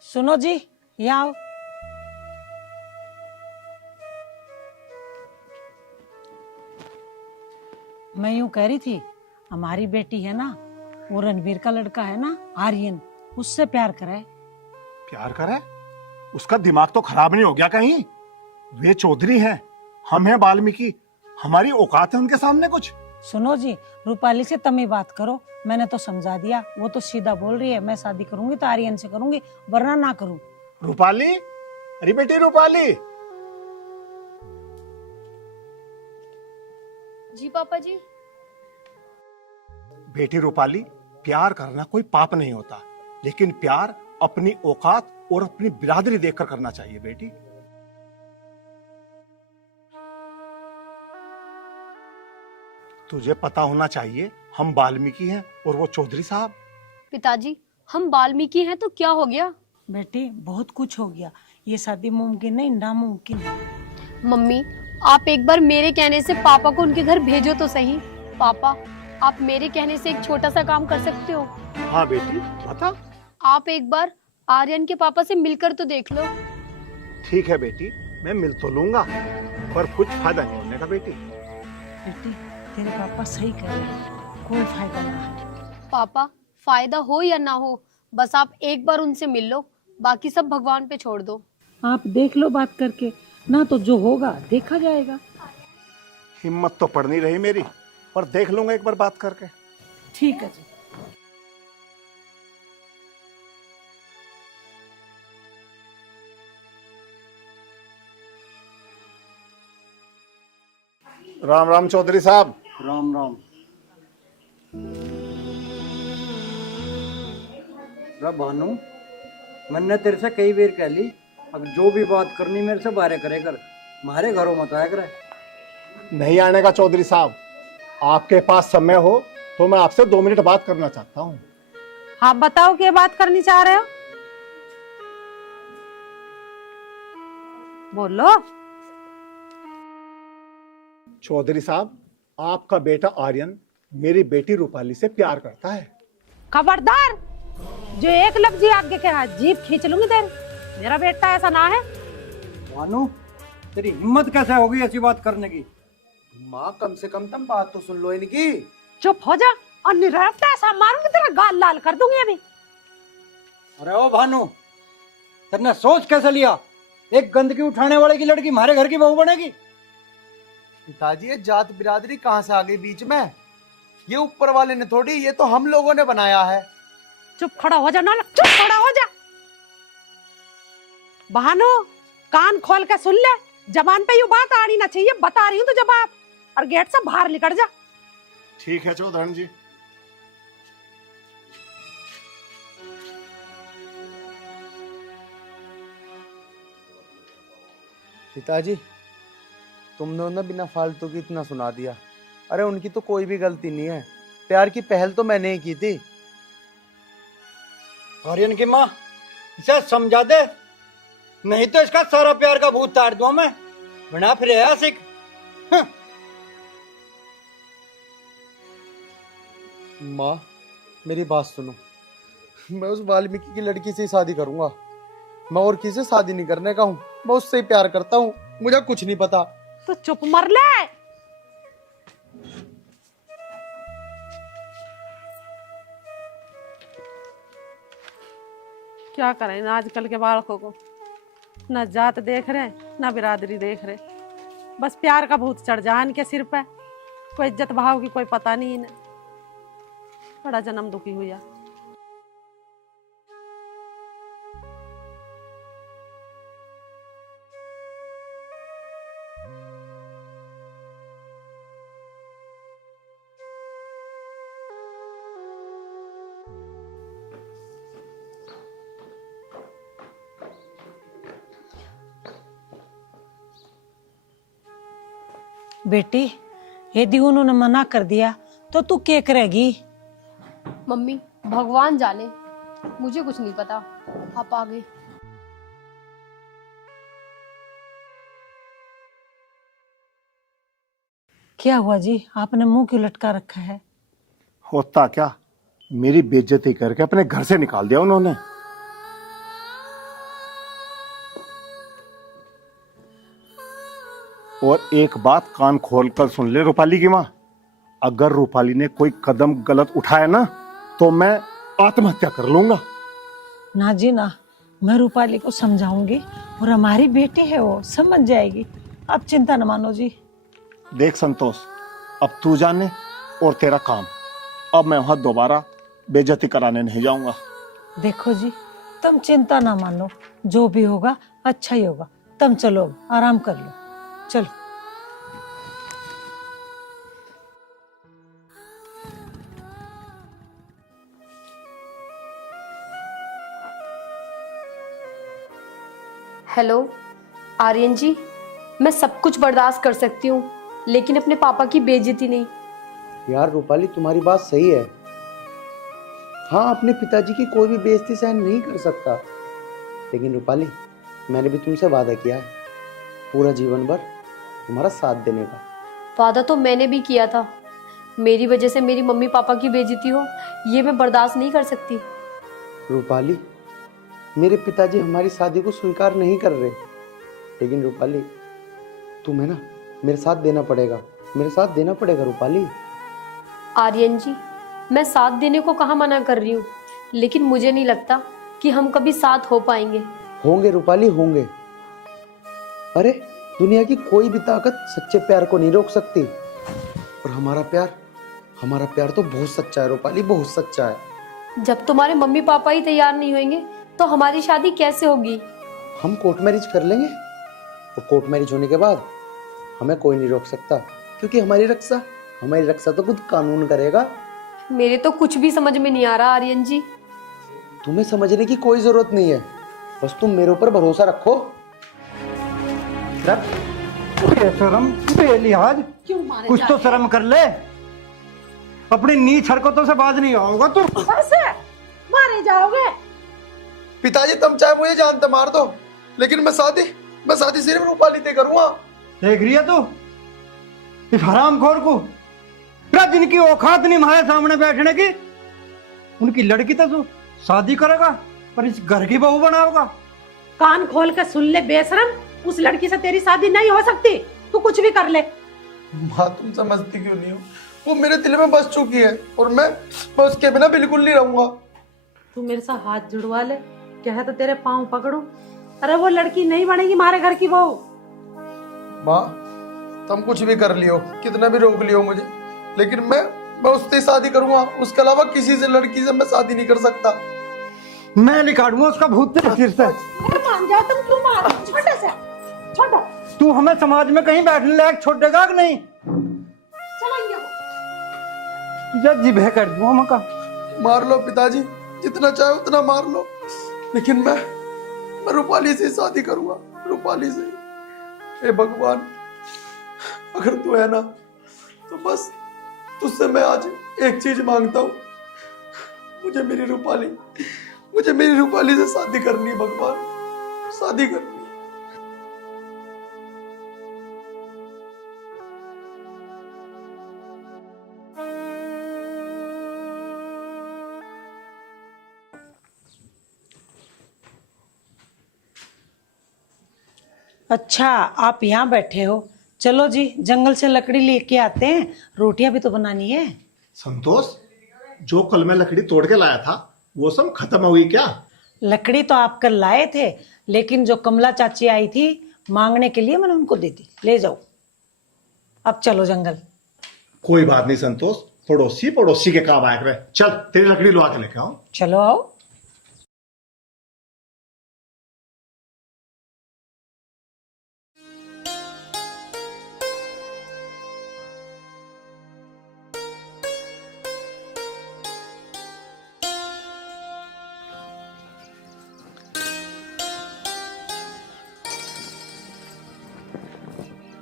सुनो जी, यहाँ आओ। मैं यूं कह रही थी, हमारी बेटी है ना, वो रणवीर का लड़का है ना आर्यन, उससे प्यार करे। प्यार करे? उसका दिमाग तो खराब नहीं हो गया कहीं? वे चौधरी हैं, हम हैं वाल्मीकि, हमारी औकात है उनके सामने कुछ? सुनो जी, रूपाली से तम ही बात करो, मैंने तो समझा दिया, वो तो सीधा बोल रही है मैं शादी करूंगी तो आर्यन से करूंगी, वरना ना करूं। रूपाली, अरे बेटी रूपाली। जी पापा जी। बेटी रूपाली, प्यार करना कोई पाप नहीं होता, लेकिन प्यार अपनी औकात और अपनी बिरादरी देखकर करना चाहिए बेटी। तुझे पता होना चाहिए हम वाल्मीकि हैं और वो चौधरी साहब। पिताजी, हम वाल्मीकि हैं तो क्या हो गया? बेटी बहुत कुछ हो गया, ये शादी मुमकिन नहीं, नामुमकिन है। मम्मी, आप एक बार मेरे कहने से पापा को उनके घर भेजो तो सही। पापा, आप मेरे कहने से एक छोटा सा काम कर सकते हो। हाँ बेटी, बता। आप एक बार आर्यन के पापा से मिलकर तो देख लो। ठीक है बेटी, मैं मिल तो लूंगा, पर कुछ फायदा नहीं होने का बेटी। बेटी तेरे पापा सही कह रहे हैं, कोई फायदा ना है। पापा, फायदा हो या ना हो, बस आप एक बार उनसे मिल लो, बाकी सब भगवान पे छोड़ दो। आप देख लो बात करके, ना तो जो होगा देखा जाएगा। हिम्मत तो पड़ नहीं रही मेरी, पर देख लूंगा एक बार बात करके। ठीक है जी। राम राम चौधरी साहब। राम राम। रे भानु, मैंने तेरे से कई बार कह ली, अब जो भी बात करनी मेरे से बाहर करे कर, हमारे घरों मत आया करे। नहीं आने का चौधरी साहब, आपके पास समय हो तो मैं आपसे 2 मिनट बात करना चाहता हूँ। आप बताओ क्या बात करनी चाह रहे हो, बोलो। चौधरी साहब, आपका बेटा आर्यन मेरी बेटी रूपाली से प्यार करता है। खबरदार, जो एक लफ्ज आगे कहा जीभ खींच लूंगी तेरी। मेरा बेटा ऐसा ना है। भानु, तेरी हिम्मत कैसे होगी ऐसी बात करने की? माँ, कम से कम तुम बात तो सुन लो इनकी। चुप हो जा, और निरफ्ता ऐसा मारूंगी तेरा गाल लाल कर दूंगी अभी। अरे ओ भानु, तेने सोच कैसे लिया एक गंदगी उठाने वाले की लड़की हमारे घर की बहू बनेगी? पिताजी, ये जात बिरादरी कहाँ से आ गई बीच में? ये ऊपर वाले ने थोड़ी, ये तो हम लोगों ने बनाया है। चुप खड़ा हो जा नालक, चुप खड़ा हो जा। बहानो, कान खोल के सुन ले, जबान पे यूं बात आनी ना चाहिए, बता रही हूँ तो जवाब, और गेट से बाहर निकल जा। ठीक है चौधरी जी। पिताजी, तुमने उन्हें बिना फालतू की इतना सुना दिया। अरे उनकी तो कोई भी गलती नहीं है, प्यार की पहल तो मैंने ही की थी। आर्यन की माँ, इसे समझा दे, नहीं तो इसका सारा प्यार का भूत तार दूं मैं, बना फिर आशिक। माँ, मेरी बात सुनो, मैं उस वाल्मीकि की लड़की से ही शादी करूंगा। मैं और किसी से शादी नहीं करने का हूँ, मैं उससे ही प्यार करता हूँ, मुझे कुछ नहीं पता। तो चुप मर ले। क्या करें ना आजकल के बालकों को, ना जात देख रहे ना बिरादरी देख रहे, बस प्यार का भूत चढ़ जा इनके सिर पे। कोई इज्जत भाव की कोई पता नहीं इन्हें, बड़ा जन्म दुखी हुआ। बेटी, यदि उन्होंने मना कर दिया तो तू क्या करेगी? मम्मी, भगवान जाने, मुझे कुछ नहीं पता। आप आगे। क्या हुआ जी, आपने मुंह क्यों लटका रखा है? होता क्या, मेरी बेइज्जती करके अपने घर से निकाल दिया उन्होंने। और एक बात कान खोलकर सुन ले रूपाली की माँ, अगर रूपाली ने कोई कदम गलत उठाया ना तो मैं आत्महत्या कर लूंगा। ना जी ना, मैं रूपाली को समझाऊंगी और हमारी बेटी है, वो समझ जाएगी, आप चिंता न मानो जी। देख संतोष, अब तू जाने और तेरा काम। अब मैं वहां दोबारा बेइज्जती कराने नहीं जाऊंगा। देखो जी, तुम चिंता ना मानो, जो भी होगा अच्छा ही होगा। तुम चलो, आराम कर लो, चलो। हेलो आर्यन जी, मैं सब कुछ बर्दाश्त कर सकती हूँ, लेकिन अपने पापा की बेइज्जती नहीं। यार रूपाली, तुम्हारी बात सही है। हाँ, अपने पिताजी की कोई भी बेइज्जती सहन नहीं कर सकता, लेकिन रूपाली मैंने भी तुमसे वादा किया है पूरा जीवन भर तुम्हारा साथ देने का। वादा तो मैंने भी किया था। मेरी वजह से मेरी मम्मी पापा की बेइज्जती हो, ये मैं बर्दाश्त नहीं कर सकती। रूपाली, मेरे पिताजी हमारी शादी को स्वीकार नहीं कर रहे, लेकिन रूपाली तुम्हें ना मेरे साथ देना पड़ेगा, मेरे साथ देना पड़ेगा रूपाली। आर्यन जी, मैं साथ देने को कहाँ मना कर रही हूँ, लेकिन मुझे नहीं लगता कि हम कभी साथ हो पाएंगे। होंगे रूपाली, होंगे। अरे दुनिया की कोई भी ताकत सच्चे प्यार को नहीं रोक सकती, और हमारा प्यार तो बहुत सच्चा है रूपाली, बहुत सच्चा है। जब तुम्हारे मम्मी पापा ही तैयार नहीं होंगे तो हमारी शादी कैसे होगी? हम कोर्ट मैरिज कर लेंगे, और कोर्ट मैरिज होने के बाद हमें कोई नहीं रोक सकता, क्योंकि हमारी रक्षा तो खुद कानून करेगा। मेरे तो कुछ भी समझ में नहीं आ रहा आर्यन जी। तुम्हें समझने की कोई जरूरत नहीं है, बस तुम मेरे ऊपर भरोसा रखो। बेशरम, बेलिहाज, कुछ तो शर्म कर ले। अपनी नीच हरकतों से बाज नहीं आओगा तू। मारे जाओगे। पिताजी, तुम चाहे मुझे जान से मार दो, लेकिन मैं शादी सिर्फ रूपाली से करूंगा। देख रही है तू इस हरामखोर को? जिनकी औकात नहीं हमारे सामने बैठने की, उनकी लड़की तो तू शादी करेगा, पर इस घर की बहू बनाओगा। कान खोल कर सुन ले बेशरम, उस लड़की से तेरी शादी नहीं हो सकती। तू कुछ भी कर ले। माँ, तुम समझती क्यों नहीं हो? वो मेरे दिल में बस चुकी है, और मैं उसके बिना बिल्कुल नहीं रहूंगा। तू मेरे साथ हाथ जुड़वा ले, क्या तो तेरे पाँव पकड़ूं। अरे वो लड़की नहीं बनेगी हमारे घर की बहू। माँ, तुम कुछ भी कर लियो, कितना भी रोक लियो मुझे, लेकिन मैं उससे शादी करूंगा। उसके अलावा किसी से लड़की से मैं शादी नहीं कर सकता। मैं निकालूंगा उसका भूत तेरे सिर से। मान जाओ, तुम क्यों मार? छोटे से छोटा। तू हमें समाज में कहीं बैठने लायक छोड़ेगा कि नहीं? तुझे जिभे कर दूंगा मका। मार लो पिताजी, जितना चाहे उतना मार लो, लेकिन मैं रूपाली से शादी करूंगा, रूपाली से। हे भगवान, अगर तू है ना, तो बस तुझसे मैं आज एक चीज मांगता हूँ, मुझे मेरी रूपाली से शादी करनी है भगवान, शादी करनी। अच्छा, आप यहाँ बैठे हो? चलो जी, जंगल से लकड़ी लेके आते हैं, रोटियां भी तो बनानी है। संतोष, जो कल मैं लकड़ी तोड़ के लाया था वो सब खत्म हो गई क्या? लकड़ी तो आप कल लाए थे, लेकिन जो कमला चाची आई थी मांगने के लिए, मैंने उनको दे दी। ले जाओ, अब चलो जंगल। कोई बात नहीं संतोष, पड़ोसी के काम आया करे। चल तेरी लकड़ी लुआ के लेके आओ। चलो आओ।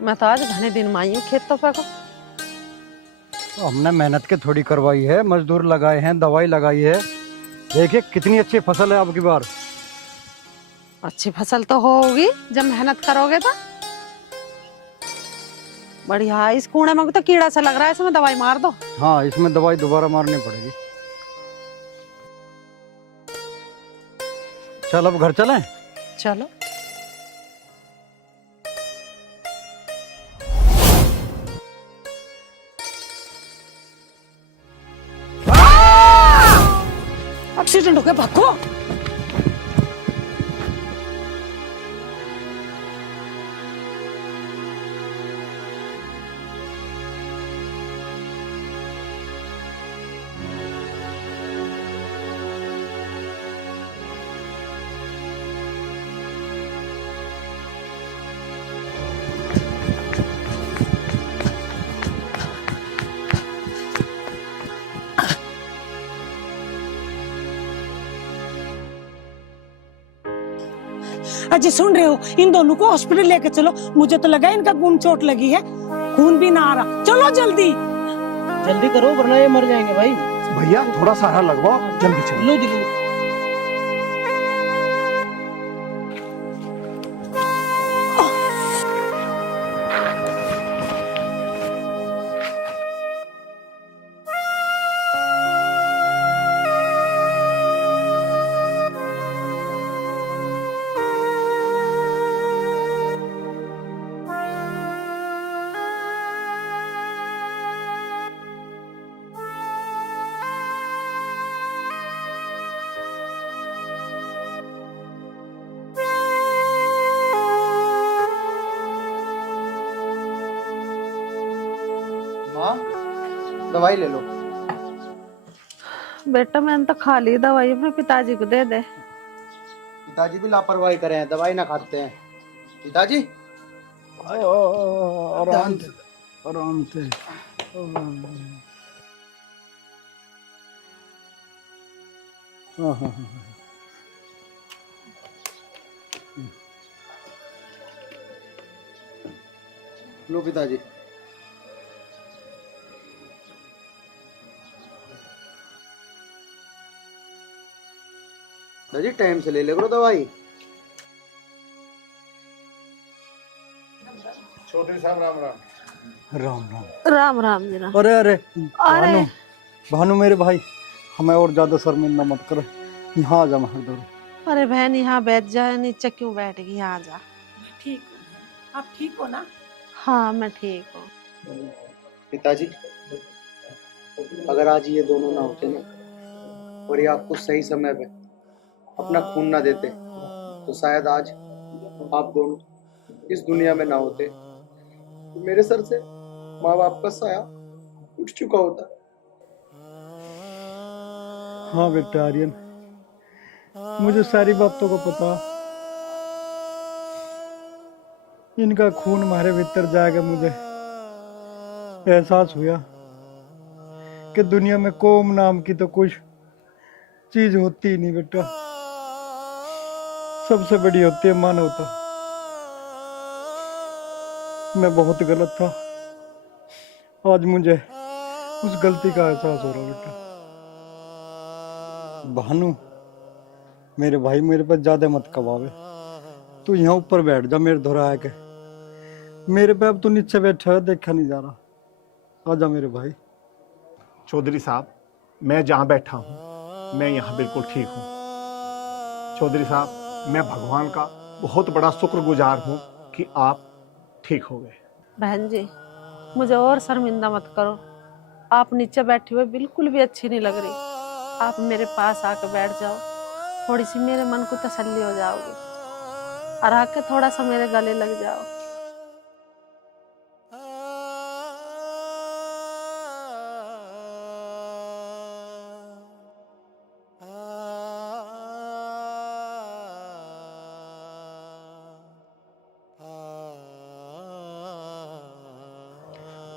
मैं तो आज घने दिन में आई हूँ खेत तो पे को। तो हमने मेहनत के थोड़ी करवाई है, मजदूर लगाए हैं, दवाई लगाई है। देखिए कितनी अच्छी फसल है आपकी बार। अच्छी फसल तो होगी जब मेहनत करोगे तो। बढ़िया। इस कूड़े में तो कीड़ा सा लग रहा है, इसमें दवाई मार दो। हाँ, इसमें दवाई दोबारा मारनी पड़ेगी। चल अब घर चलें। चलो। एक्सीडेंट हो गया, भागो। अजय सुन रहे हो, इन दोनों को हॉस्पिटल लेके चलो। मुझे तो लगा इनका खून चोट लगी है, खून भी ना आ रहा। चलो जल्दी जल्दी करो वरना ये मर जाएंगे भाई। भैया थोड़ा सहारा लगवाओ, जल्दी चलो। लो दिलो। माँ दवाई ले लो। बेटा मैंने तो खा ली दवाई, अपने पिताजी को दे दे। पिताजी भी लापरवाही करे हैं, दवाई ना खाते हैं। पिताजी आराम से आराम से। हाँ हाँ हाँ। लो पिताजी। पिताजी टाइम से ले ले करो दवाई। चौधरी साहब राम राम। राम राम। राम राम जी राम। अरे अरे भानु, भानु मेरे भाई, हमें और ज्यादा शर्मिंदा मत करो, यहाँ आ जा महदूर। अरे बहन यहाँ बैठ जाए, नीचे क्यों बैठ गई, यहाँ आ जा। ठीक हो? आप ठीक हो ना? हाँ मैं ठीक हूँ। पिताजी अगर आज ये दोनों ना होते ना, और ये आपको सही समय पे अपना खून ना देते, तो शायद आज आप दोनों इस दुनिया में ना होते। तो मेरे सर से माँ बाप का साया उठ चुका होता। हाँ बेटा आर्यन, मुझे सारी बातों को पता। इनका खून हमारे भीतर जाके मुझे एहसास हुआ कि दुनिया में कौम नाम की तो कुछ चीज होती ही नहीं बेटा, सबसे बड़ी होती है मानवता। मैं बहुत गलत था, आज मुझे उस गलती का एहसास हो रहा बेटा। भानु मेरे भाई, मेरे पर ज्यादा मत कबावे। तू यहाँ ऊपर बैठ जा मेरे दोहरा के, मेरे पे अब तू नीचे बैठा है, देखा नहीं जा रहा। आजा मेरे भाई। चौधरी साहब मैं जहाँ बैठा हूँ मैं यहाँ बिल्कुल ठीक हूँ। चौधरी साहब मैं भगवान का बहुत बड़ा शुक्रगुजार हूँ कि आप ठीक हो गए। बहन जी मुझे और शर्मिंदा मत करो, आप नीचे बैठे हुए बिल्कुल भी अच्छी नहीं लग रही। आप मेरे पास आकर बैठ जाओ, थोड़ी सी मेरे मन को तसल्ली हो जाओगी, और आके थोड़ा सा मेरे गले लग जाओ।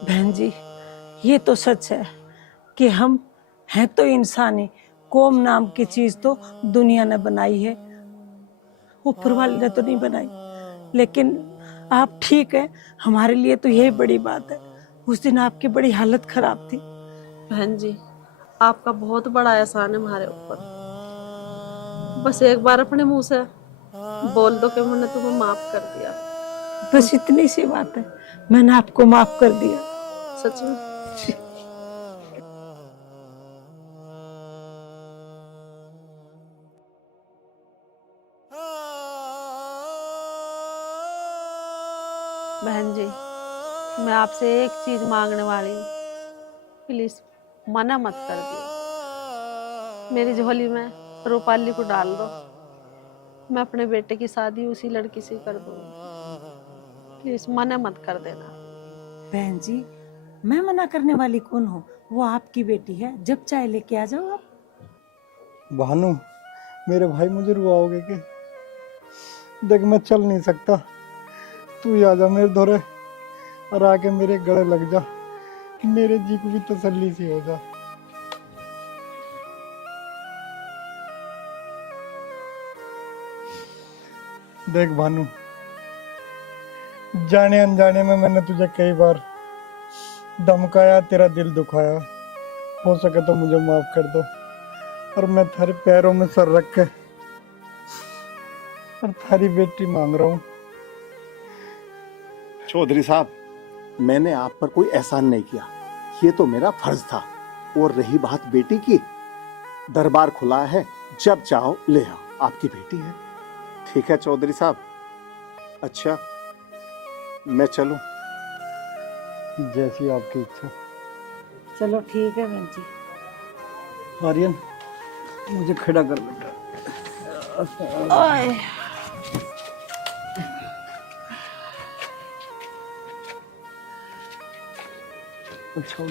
बहन जी ये तो सच है कि हम हैं तो इंसान ही, कौम नाम की चीज तो दुनिया ने बनाई है, ऊपर वाले ने तो नहीं बनाई। लेकिन आप ठीक है, हमारे लिए तो यही बड़ी बात है। उस दिन आपकी बड़ी हालत खराब थी। बहन जी आपका बहुत बड़ा एहसान है हमारे ऊपर। बस एक बार अपने मुंह से बोल दो कि मैंने तुम्हें माफ कर दिया। बस इतनी सी बात है, मैंने आपको माफ कर दिया। सच में? बहन जी मैं आपसे एक चीज मांगने वाली हूँ, प्लीज मना मत कर दियो। मेरी झोली में रूपाली को डाल दो, मैं अपने बेटे की शादी उसी लड़की से कर दूंगी। प्लीज मना मत कर देना। बहन जी मैं मना करने वाली कौन हूँ, वो आपकी बेटी है, जब चाहे लेके आ जाओ आप। भानु मेरे भाई मुझे रुआओगे कि? देख मैं चल नहीं सकता, तू ही आ जा मेरे धोरे और आके मेरे गले लग जा, मेरे जी को भी तसल्ली सी हो जा। देख भानु, जाने अनजाने में मैंने तुझे कई बार धमकाया, तेरा दिल दुखाया। हो सके तो मुझे माफ कर दो, और मैं थारे पैरों में सर रख के और थारी बेटी मांग रहा हूँ। चौधरी साहब, मैंने आप पर कोई एहसान नहीं किया, ये तो मेरा फर्ज था। और रही बात बेटी की, दरबार खुला है, जब चाहो ले आओ, आपकी बेटी है। ठीक है चौधरी साहब। अच्छा, मैं चलूं? जैसी आपकी इच्छा। चलो ठीक है बहन जी। आर्यन, मुझे खड़ा कर बेटा। अच्छा,